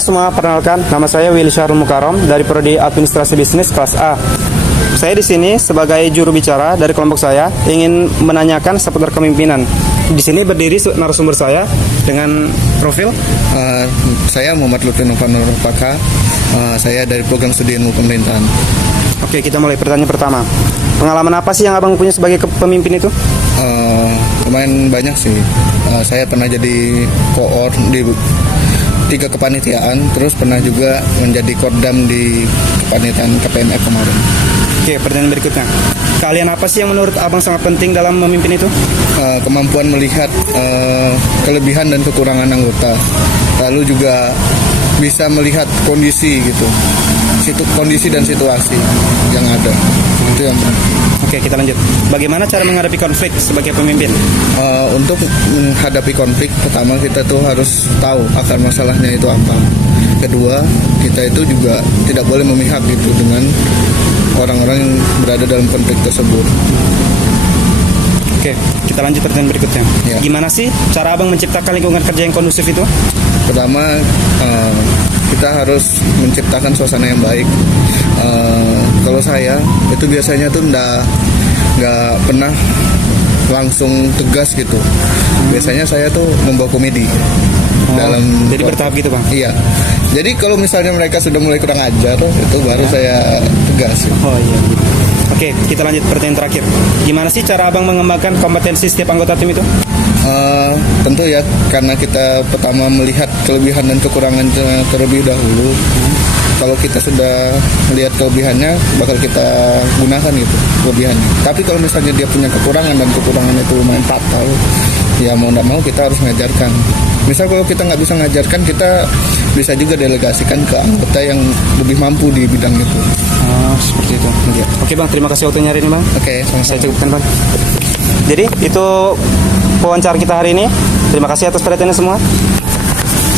Halo semua, perkenalkan nama saya Willy Syahrul Mukarom dari Prodi Administrasi Bisnis kelas A. Saya di sini sebagai juru bicara dari kelompok saya ingin menanyakan seputar kepemimpinan. Di sini berdiri narasumber saya dengan profil. Saya Muhammad Lutfi Novanur Paka. Saya dari program studi ilmu pemerintahan. Oke, kita mulai pertanyaan pertama. Pengalaman apa sih yang abang punya sebagai pemimpin itu? Lumayan banyak sih. Saya pernah jadi koor di 3 kepanitiaan, terus pernah juga menjadi kodam di kepanitiaan KPMF kemarin. Oke, pertanyaan berikutnya. Keahlian apa sih yang menurut abang sangat penting dalam memimpin itu? Kemampuan melihat kelebihan dan kekurangan anggota, lalu juga bisa melihat kondisi gitu, kondisi dan situasi yang ada. Itu yang Oke, kita lanjut. Bagaimana cara menghadapi konflik sebagai pemimpin? Untuk menghadapi konflik, pertama kita tuh harus tahu akar masalahnya itu apa. Kedua, kita itu juga tidak boleh memihak gitu dengan orang-orang yang berada dalam konflik tersebut. Oke, kita lanjut pertanyaan berikutnya. Ya. Gimana sih cara abang menciptakan lingkungan kerja yang kondusif itu? Pertama, kita harus menciptakan suasana yang baik. Kalau saya itu biasanya tuh nggak pernah langsung tegas gitu. Biasanya saya tuh membawa komedi. Jadi bertahap gitu, Bang? Iya. Jadi kalau misalnya mereka sudah mulai kurang ajar, itu baru saya tegas. Oh iya. Oke, kita lanjut pertanyaan terakhir. Gimana sih cara abang mengembangkan kompetensi setiap anggota tim itu? Tentu ya, karena kita pertama melihat kelebihan dan kekurangan terlebih dahulu. Kalau kita sudah melihat kelebihannya, bakal kita gunakan gitu kelebihannya. Tapi kalau misalnya dia punya kekurangan dan kekurangan itu lumayan fatal, ya mau tidak mau kita harus mengajarkan. Misal kalau kita nggak bisa mengajarkan, kita bisa juga delegasikan ke anggota yang lebih mampu di bidang itu. Seperti itu. Oke Bang, terima kasih waktunya hari ini Bang. Oke, Saya cukupkan Bang. Jadi itu wawancara kita hari ini. Terima kasih atas perhatiannya semua.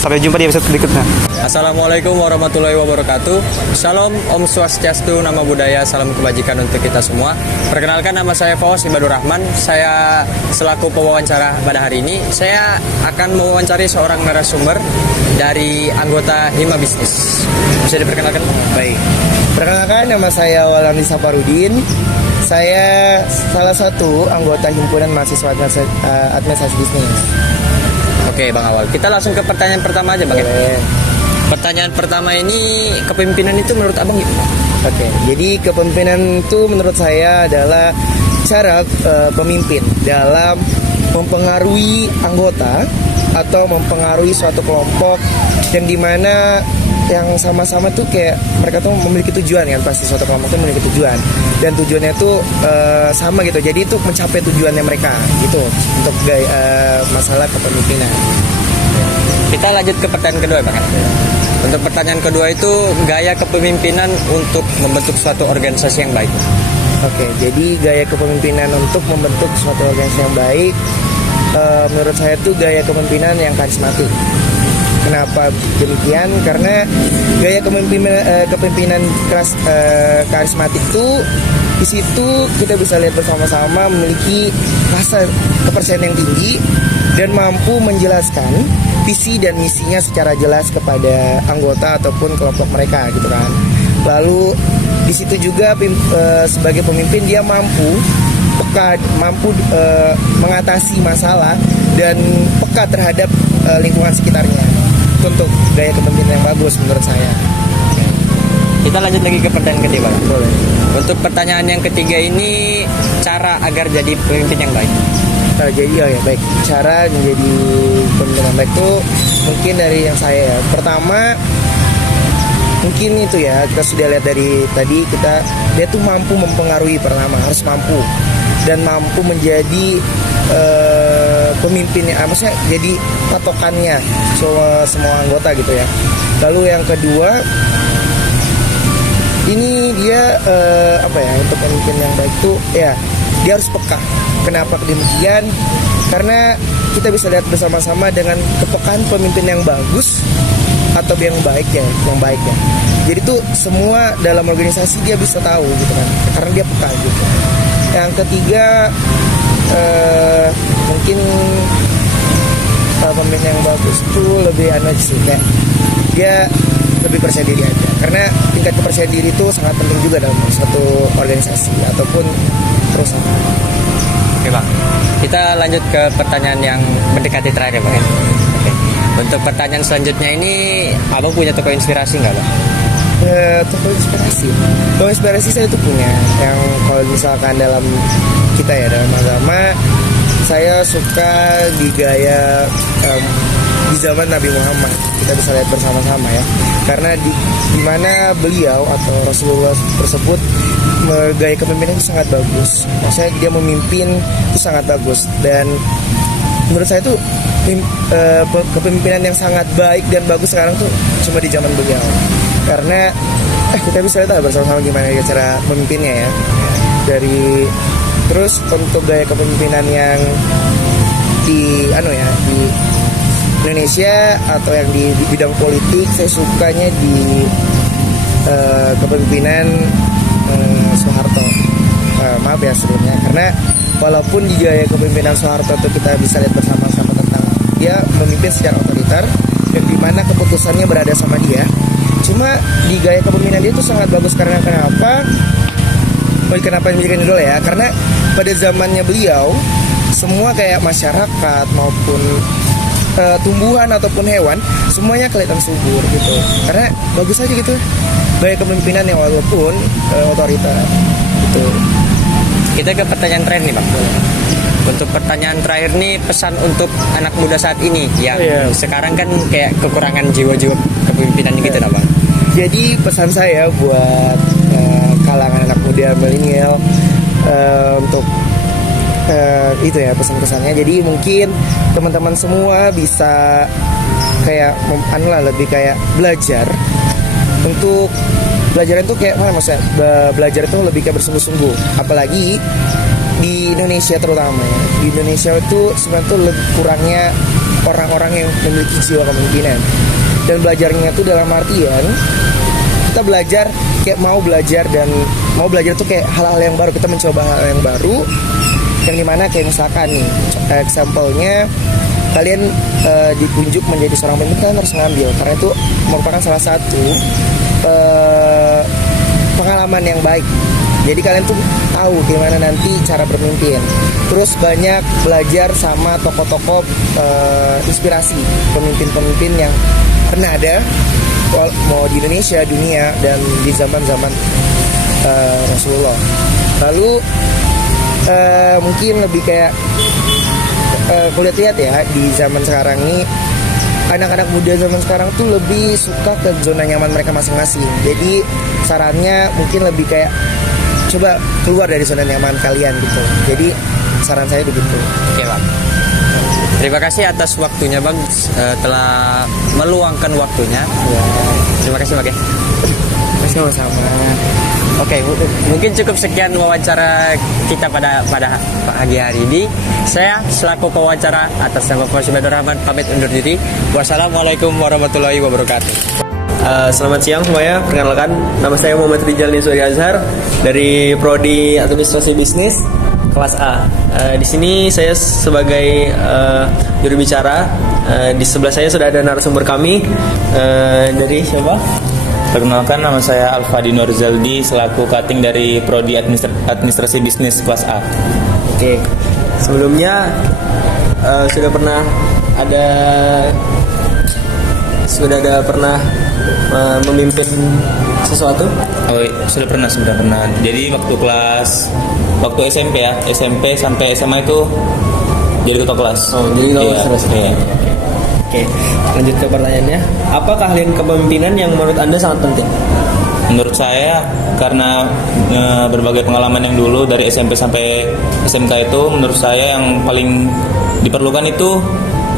Sampai jumpa di episode berikutnya. Assalamualaikum warahmatullahi wabarakatuh. Shalom, Om Swastiastu, nama budaya, salam kebajikan untuk kita semua. Perkenalkan, nama saya Fawaz Ibadur Rahman. Saya selaku pewawancara pada hari ini. Saya akan mewawancari seorang narasumber dari anggota Hima Bisnis. Bisa diperkenalkan? Baik. Perkenalkan, nama saya Walandi Saparudin. Saya salah satu anggota himpunan mahasiswa administrasi bisnis. Oke Bang Awal, kita langsung ke pertanyaan pertama aja Bang. Pertanyaan pertama ini, kepemimpinan itu menurut Abang gimana? Oke, jadi kepemimpinan itu menurut saya adalah cara pemimpin dalam mempengaruhi anggota atau mempengaruhi suatu kelompok yang dimana yang sama-sama tuh kayak mereka tuh memiliki tujuan kan, pasti suatu kelompok tuh memiliki tujuan dan tujuannya tuh sama gitu, jadi itu mencapai tujuannya mereka gitu untuk masalah kepemimpinan. Kita lanjut ke pertanyaan kedua Bang. Untuk pertanyaan kedua itu gaya kepemimpinan untuk membentuk suatu organisasi yang baik. Oke, jadi gaya kepemimpinan untuk membentuk suatu organisasi yang baik, menurut saya tuh gaya kepemimpinan yang karismatik. Kenapa demikian? Karena gaya kepemimpinan karismatik itu di situ kita bisa lihat bersama-sama memiliki rasa kepercayaan yang tinggi dan mampu menjelaskan visi dan misinya secara jelas kepada anggota ataupun kelompok mereka gitu kan. Lalu di situ juga sebagai pemimpin dia mampu mengatasi masalah dan peka terhadap lingkungan sekitarnya. Untuk gaya kepemimpinan yang bagus menurut saya. Kita lanjut lagi ke pertanyaan ketiga. Boleh. Untuk pertanyaan yang ketiga ini, cara agar jadi pemimpin yang baik. Baik. Cara menjadi pemimpin yang baik itu mungkin dari yang saya ya. Pertama, mungkin itu ya, kita sudah lihat dari tadi dia tuh mampu mempengaruhi, pertama harus mampu dan mampu menjadi pemimpinnya, maksudnya jadi patokannya semua anggota gitu ya. Lalu yang kedua, ini dia untuk pemimpin yang baik itu ya dia harus peka. Kenapa demikian? Karena kita bisa lihat bersama-sama dengan kepekaan pemimpin yang bagus atau yang baik ya. Jadi tuh semua dalam organisasi dia bisa tahu gitu kan, karena dia peka gitu. Yang ketiga mungkin pemimpin yang bagus tuh lebih sih, kayak dia lebih percaya diri aja. Karena tingkat kepercayaan diri itu sangat penting juga dalam suatu organisasi ataupun perusahaan. Oke Bang, kita lanjut ke pertanyaan yang mendekati terakhir ya Bang. Oke. Untuk pertanyaan selanjutnya ini, Abang punya tokoh inspirasi nggak Bang? Tokoh inspirasi saya itu punya. Yang kalau misalkan dalam kita ya, dalam agama, saya suka di gaya di zaman Nabi Muhammad. Kita bisa lihat bersama-sama ya, karena di mana beliau atau Rasulullah tersebut gaya kepemimpinan itu sangat bagus. Maksudnya dia memimpin itu sangat bagus, dan menurut saya itu kepemimpinan yang sangat baik dan bagus sekarang tuh cuma di zaman beliau. Karena kita bisa lihat bersama-sama gimana cara memimpinnya ya. Dari terus untuk gaya kepemimpinan yang di di Indonesia atau yang di bidang politik, saya sukanya di kepemimpinan Soeharto. Maaf ya sebelumnya, karena walaupun di gaya kepemimpinan Soeharto itu kita bisa lihat bersama-sama tentang dia memimpin secara otoriter dan di mana keputusannya berada sama dia. Cuma di gaya kepemimpinan dia itu sangat bagus karena kenapa? Kenapa menjadikan idol ya? Karena pada zamannya beliau semua kayak masyarakat maupun tumbuhan ataupun hewan semuanya kelihatan subur gitu. Karena bagus aja gitu gaya kepemimpinan yang walaupun otoriter gitu. Kita ke pertanyaan terakhir nih Bang. Untuk pertanyaan terakhir nih, pesan untuk anak muda saat ini yang sekarang kan kayak kekurangan jiwa-jiwa kepemimpinan gitu lah Bang. Jadi pesan saya buat kalangan anak muda milenial untuk itu ya pesan-pesannya. Jadi mungkin teman-teman semua bisa kayak lebih kayak belajar. Untuk belajar itu kayak mana maksudnya? Belajar itu lebih kayak bersungguh-sungguh. Apalagi di Indonesia terutama ya. Di Indonesia itu sebenarnya tuh lebih kurangnya orang-orang yang memiliki jiwa kepemimpinan. Dan belajarnya itu dalam artian kita belajar kayak mau belajar tuh kayak hal-hal yang baru. Kita mencoba hal yang baru, yang dimana kayak misalkan nih example-nya kalian ditunjuk menjadi seorang pemimpin, kalian harus ngambil karena itu merupakan salah satu pengalaman yang baik. Jadi kalian tuh tahu gimana nanti cara berpemimpin. Terus banyak belajar sama tokoh-tokoh inspirasi pemimpin-pemimpin yang pernah ada mau di Indonesia, dunia, dan di zaman-zaman Rasulullah. Lalu mungkin lebih kayak kulihat-lihat ya di zaman sekarang ini, anak-anak muda zaman sekarang tuh lebih suka ke zona nyaman mereka masing-masing. Jadi sarannya mungkin lebih kayak coba keluar dari zona nyaman kalian gitu. Jadi saran saya begitu. Oke Bang. Terima kasih atas waktunya Bang, telah meluangkan waktunya. Terima kasih Bang ya. Sama-sama. Oke, mungkin cukup sekian wawancara kita pada pagi hari ini. Saya selaku pewawancara atas nama Fawaz Ibadur Rahman pamit undur diri. Wassalamualaikum warahmatullahi wabarakatuh. Selamat siang semuanya, perkenalkan nama saya Muhammad Rijal Niswari Azhar dari Prodi Administrasi Bisnis kelas A. Di sini saya sebagai juru bicara. Di sebelah saya sudah ada narasumber kami dari siapa? Perkenalkan, nama saya Alfadi Norzaldi selaku cutting dari Prodi Administrasi Bisnis kelas A. Oke. Sebelumnya sudah ada pernah memimpin sesuatu? Oh, sudah pernah. Jadi waktu SMP sampai SMA itu jadi ketua kelas. Oh, jadi terus. Iya. Oke, lanjut ke pertanyaannya. Apa keahlian kepemimpinan yang menurut Anda sangat penting? Menurut saya, karena berbagai pengalaman yang dulu dari SMP sampai SMK itu, menurut saya yang paling diperlukan itu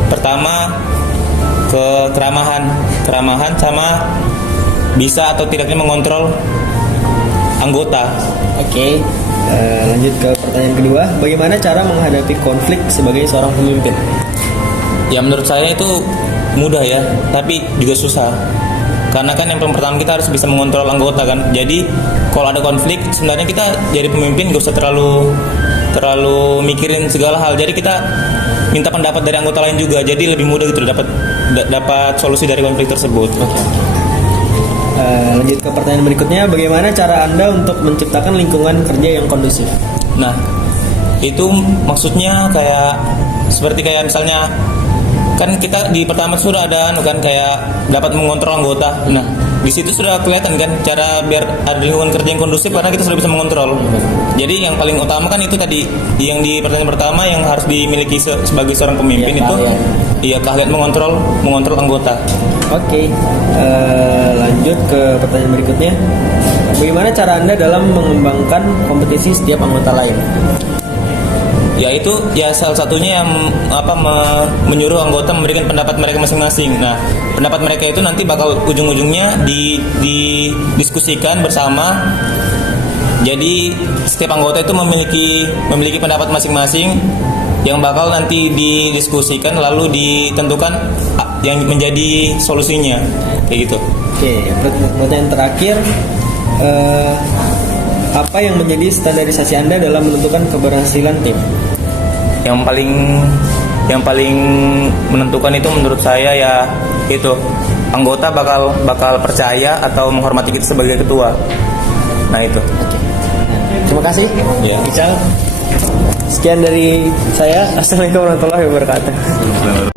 pertama keramahan sama bisa atau tidaknya mengontrol anggota. Oke, lanjut ke pertanyaan kedua. Bagaimana cara menghadapi konflik sebagai seorang pemimpin? Ya menurut saya itu mudah ya, tapi juga susah. Karena kan yang pertama kita harus bisa mengontrol anggota kan. Jadi kalau ada konflik, sebenarnya kita jadi pemimpin gak usah terlalu mikirin segala hal. Jadi kita minta pendapat dari anggota lain juga, jadi lebih mudah gitu dapat solusi dari konflik tersebut. Lanjut ke pertanyaan berikutnya, bagaimana cara Anda untuk menciptakan lingkungan kerja yang kondusif? Nah, itu maksudnya seperti misalnya kan kita di pertama sudah ada kan kayak dapat mengontrol anggota. Nah, di situ sudah kelihatan kan cara biar ada lingkungan kerja yang kondusif karena kita sudah bisa mengontrol. Jadi yang paling utama kan itu tadi yang di pertanyaan pertama yang harus dimiliki sebagai seorang pemimpin itu iya keahlian mengontrol anggota. Oke, lanjut ke pertanyaan berikutnya. Bagaimana cara Anda dalam mengembangkan kompetisi setiap anggota lain? Yaitu salah satunya yang menyuruh anggota memberikan pendapat mereka masing-masing. Nah, pendapat mereka itu nanti bakal ujung-ujungnya didiskusikan bersama. Jadi setiap anggota itu memiliki pendapat masing-masing yang bakal nanti didiskusikan lalu ditentukan yang menjadi solusinya kayak gitu. Oke, pertanyaan terakhir, apa yang menjadi standarisasi Anda dalam menentukan keberhasilan tim? Yang paling menentukan itu menurut saya ya itu anggota bakal percaya atau menghormati kita sebagai ketua. Nah itu. Terima kasih. Ya. Ical. Sekian dari saya. Assalamualaikum warahmatullahi wabarakatuh.